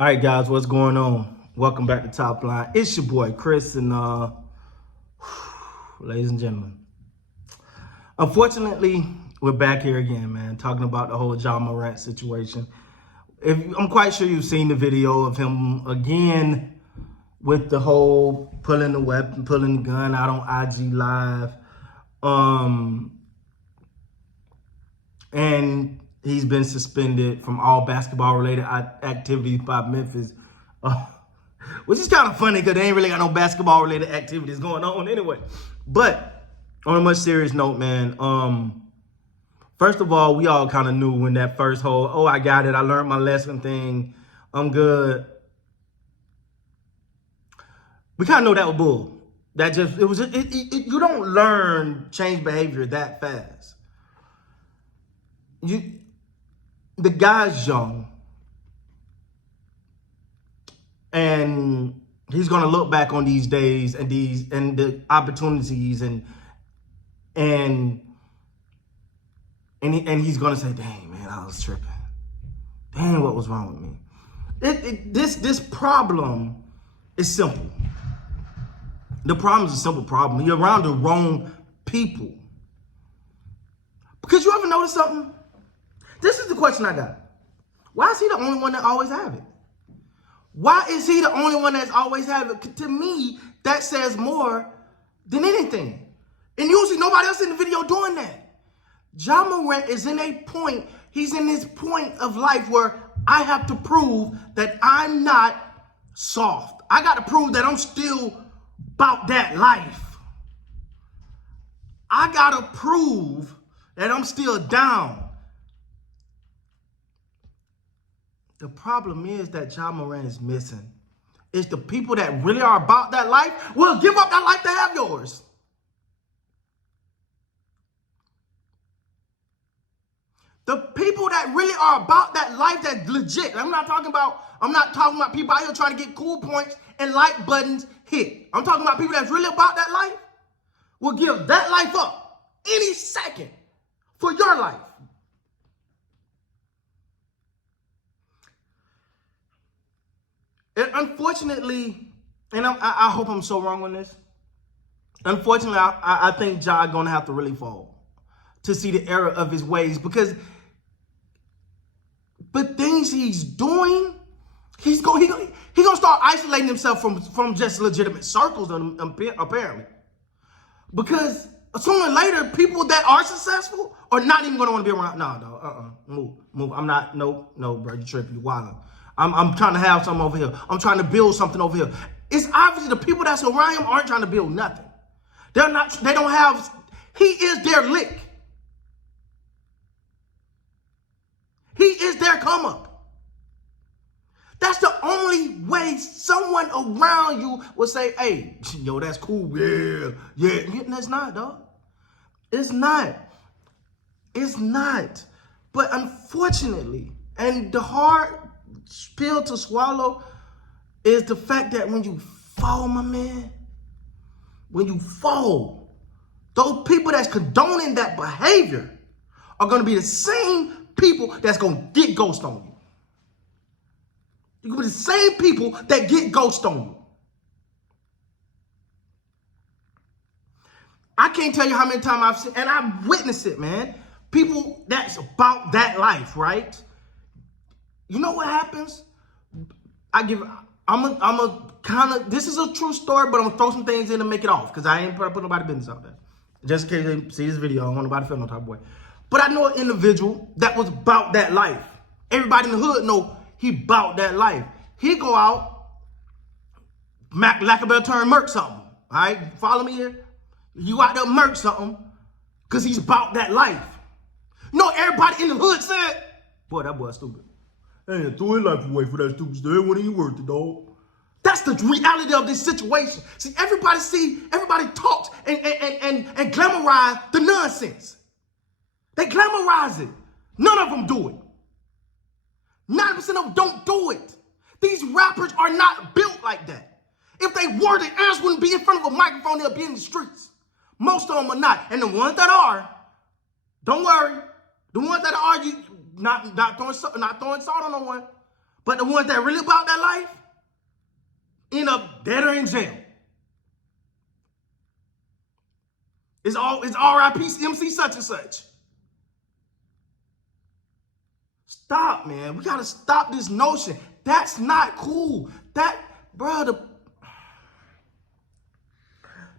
All right, guys, what's going on? Welcome back to Top Line. It's your boy Chris, and ladies and gentlemen, unfortunately, we're back here again, man, talking about the whole Ja Morant situation. I'm quite sure you've seen the video of him again with the whole pulling the weapon, pulling the gun out on IG Live, and he's been suspended from all basketball-related activities by Memphis. Which is kind of funny because they ain't really got no basketball-related activities going on anyway. But on a much serious note, man, first of all, we all kind of knew when that first whole, oh, I got it, I learned my lesson thing, I'm good. We kind of know that was bull. That just, you don't learn change behavior that fast. The guy's young. And he's gonna look back on these days and the opportunities and he's gonna say, "Dang, man, I was tripping. Dang, what was wrong with me?" This problem is simple. The problem is a simple problem. You're around the wrong people. Because you ever notice something? This is the question I got. Why is he the only one that always have it? Why is he the only one that's always have it? To me, that says more than anything. And usually nobody else in the video doing that. Ja Morant is in a point, he's in this point of life where I have to prove that I'm not soft. I got to prove that I'm still about that life. I got to prove that I'm still down. The problem is that Ja Morant is missing. It's the people that really are about that life will give up that life to have yours. The people that really are about that life that's legit. I'm not talking about people out here trying to get cool points and like buttons hit. I'm talking about people that's really about that life will give that life up any second for your life. And unfortunately, and I hope I'm so wrong on this. Unfortunately, I think Ja gonna have to really fall to see the error of his ways because, but things he's doing, he gonna start isolating himself from just legitimate circles apparently. Because sooner or later, people that are successful are not even gonna want to be around. No, dog, move. I'm not. No, bro, you tripping, you wildin'. I'm trying to have something over here. I'm trying to build something over here. It's obvious the people that's around him aren't trying to build nothing. They don't have, he is their lick. He is their come up. That's the only way someone around you will say, hey, yo, that's cool. Yeah. That's not, dog. It's not. But unfortunately, and the hard pill to swallow is the fact that when you fall, my man, when you fall, those people that's condoning that behavior are going to be the same people that's going to get ghost on you. You're going to be the same people that get ghost on you. I can't tell you how many times I've seen, and I've witnessed it, man. People that's about that life, right? You know what happens? This is a true story, but I'm gonna throw some things in to make it off because I ain't put nobody's business out there. Just in case they see this video, I don't want nobody to feel no type of way. But I know an individual that was about that life. Everybody in the hood know he about that life. He go out, lack of a better term, murk something. All right, follow me here? You out there murk something because he's about that life. You know, everybody in the hood said, boy, that boy's stupid. Hey, throw his life away for that stupid stuff. It wasn't even worth it, dog. That's the reality of this situation. See, everybody talks and glamorize the nonsense. They glamorize it. None of them do it. 90% of them don't do it. These rappers are not built like that. If they were, their ass wouldn't be in front of a microphone, they'll be in the streets. Most of them are not. And the ones that are, don't worry. The ones that are, not throwing salt on no one. But the ones that really about that life end up dead or in jail. It's R.I.P. MC such and such. Stop, man. We gotta stop this notion. That's not cool.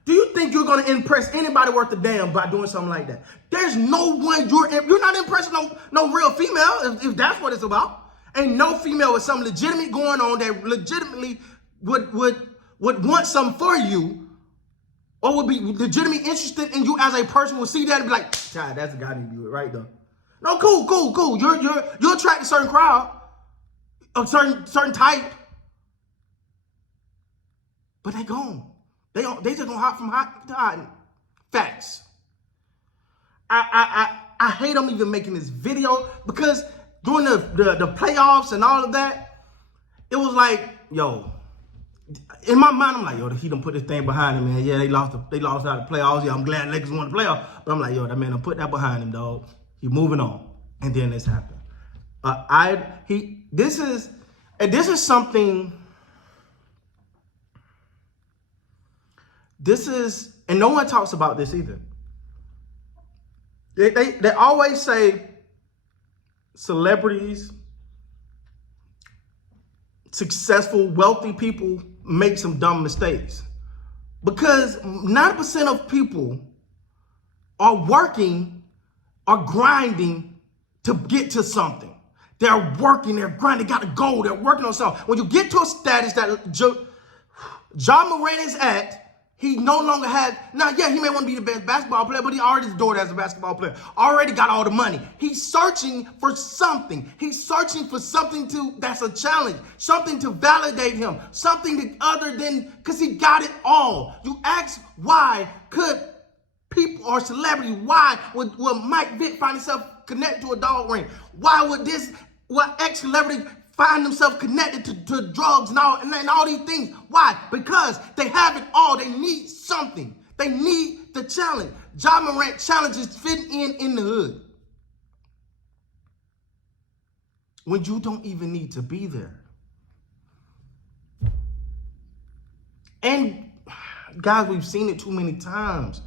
Do you think you're gonna impress anybody worth a damn by doing something like that? There's no one you're not impressing no real female if that's what it's about. Ain't no female with something legitimate going on that legitimately would want something for you, or would be legitimately interested in you as a person, will see that and be like, God, that's the guy I need to be with right though. No, cool. You're attract a certain crowd, a certain type, but they gone. They just gonna hop from hot to hot. Facts. I hate them even making this video, because during the playoffs and all of that, it was like, yo, in my mind, I'm like, yo, he done put this thing behind him, man. Yeah, they lost out of the playoffs. Yeah, I'm glad Lakers won the playoffs. But I'm like, yo, that man done put that behind him, dog. He moving on. And then this happened. This is something. And no one talks about this either. They always say celebrities, successful, wealthy people make some dumb mistakes, because 90% of people are working, are grinding to get to something. They're working, they're grinding, got a goal, they're working on something. When you get to a status that John Morant is at, he no longer has, now, yeah, he may want to be the best basketball player, but he already adored as a basketball player. Already got all the money. He's searching for something. He's searching for something that's a challenge, something to validate him, something other than, because he got it all. You ask, why could people or celebrity, why would Mike Vick find himself connected to a dog ring? Why would ex-celebrity find themselves connected to drugs and all these things? Why? Because they have it all. They need something. They need the challenge. John Morant challenges fit in the hood, when you don't even need to be there. And guys, we've seen it too many times.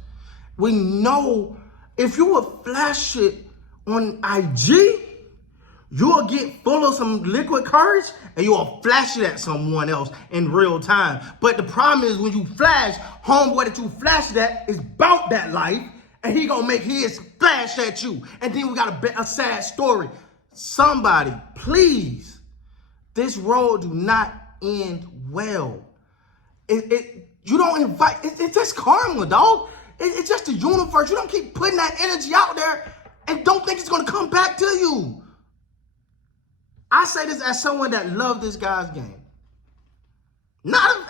We know if you would flash it on IG, you'll get full of some liquid courage and you'll flash it at someone else in real time. But the problem is, when you flash, homeboy that you flash it at is about that life, and he gonna make his flash at you. And then we got a sad story. Somebody, please, this road do not end well. You don't invite, it's just karma, dog. It's just the universe. You don't keep putting that energy out there and don't think it's gonna come back to you. I say this as someone that loved this guy's game. Not a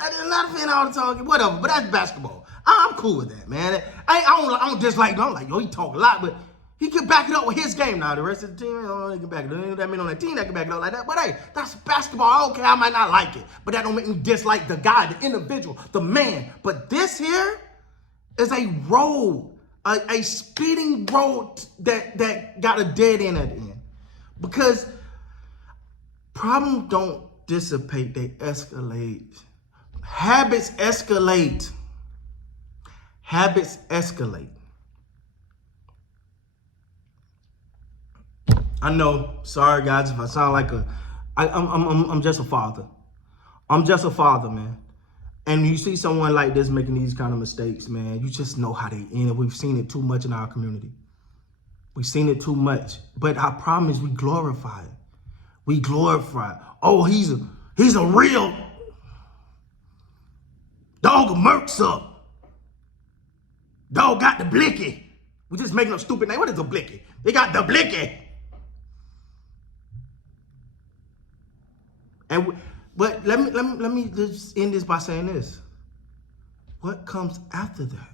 fan of all the talking, whatever, but that's basketball. I'm cool with that, man. I don't dislike him. I'm like, yo, he talk a lot, but he can back it up with his game. Now, the rest of the team, he can back it up. That mean on that team that can back it up like that. But hey, that's basketball. I don't care. I might not like it, but that don't make me dislike the guy, the individual, the man. But this here is a road, a speeding road that got a dead end at the end. Because problems don't dissipate, they escalate. Habits escalate. Habits escalate. I know, sorry guys if I sound like I'm just a father. I'm just a father, man. And you see someone like this making these kind of mistakes, man, you just know how they end. We've seen it too much in our community. We've seen it too much. But I promise we glorify it. We glorify. Oh, he's a real dog mercs up. Dog got the blicky. We just making a stupid name. What is the blicky? They got the blicky. But let me just end this by saying this. What comes after that?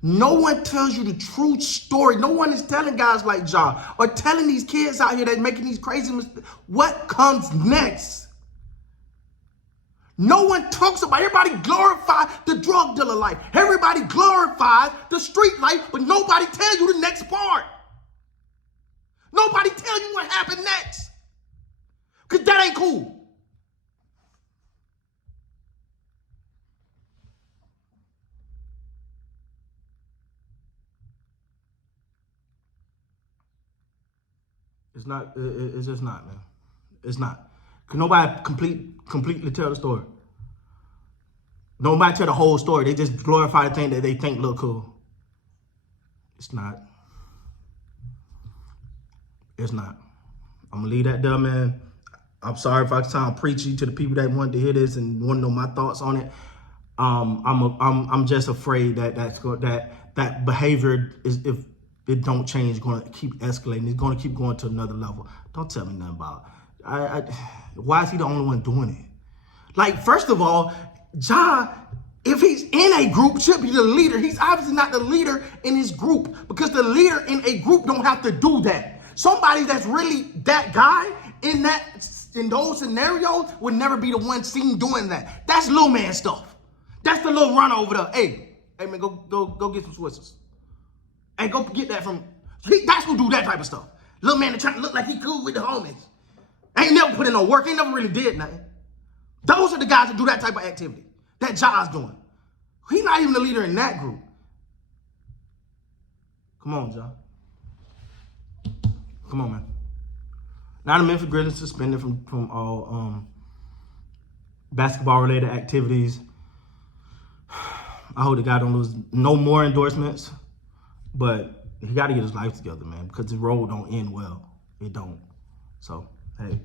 No one tells you the true story. No one is telling guys like John or telling these kids out here that making these crazy mistakes. What comes next? No one talks about. Everybody glorifies the drug dealer life. Everybody glorifies the street life, but nobody tells you the next part. Nobody tells you what happened next. Because that ain't cool. not. It's just not, man. It's not. Cause nobody completely tell the story. Nobody tell the whole story. They just glorify the thing that they think look cool. It's not. It's not. I'm gonna leave that there, man. I'm sorry if I sound preachy to the people that wanted to hear this and want to know my thoughts on it. I'm just afraid that that behavior is, if it don't change, going to keep escalating. It's going to keep going to another level. Don't tell me nothing about it. Why is he the only one doing it? Like, first of all, Ja, if he's in a group, should be the leader. He's obviously not the leader in his group, because the leader in a group don't have to do that. Somebody that's really that guy in those scenarios would never be the one seen doing that. That's little man stuff. That's the little runner over there. Hey man, go get some Switzers. Hey, go get that from. That's who do that type of stuff. Little man that trying to look like he cool with the homies. Ain't never put in no work. Ain't never really did nothing. Those are the guys that do that type of activity that Ja's doing. He's not even the leader in that group. Come on, Ja. Come on, man. Now the Memphis Grizzlies suspended from all basketball-related activities. I hope the guy don't lose no more endorsements, but he got to get his life together, man, because the road don't end well. It don't. So, hey.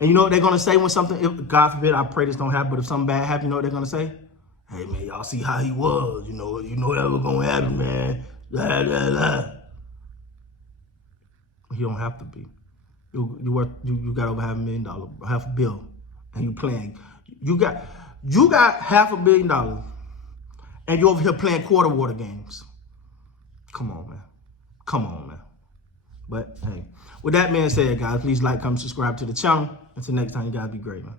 And you know what they're going to say when something, if, God forbid, I pray this don't happen, but if something bad happens, you know what they're going to say? Hey, man, y'all see how he was. You know that was going to happen, man. Blah, blah, blah. He don't have to be. You got over $500 million, $500 million, and you playing. You got $500 million, and you over here playing quarter water games. Come on, man. Come on, man. But hey, with that being said, guys, please like, comment, subscribe to the channel. Until next time, you guys be great, man.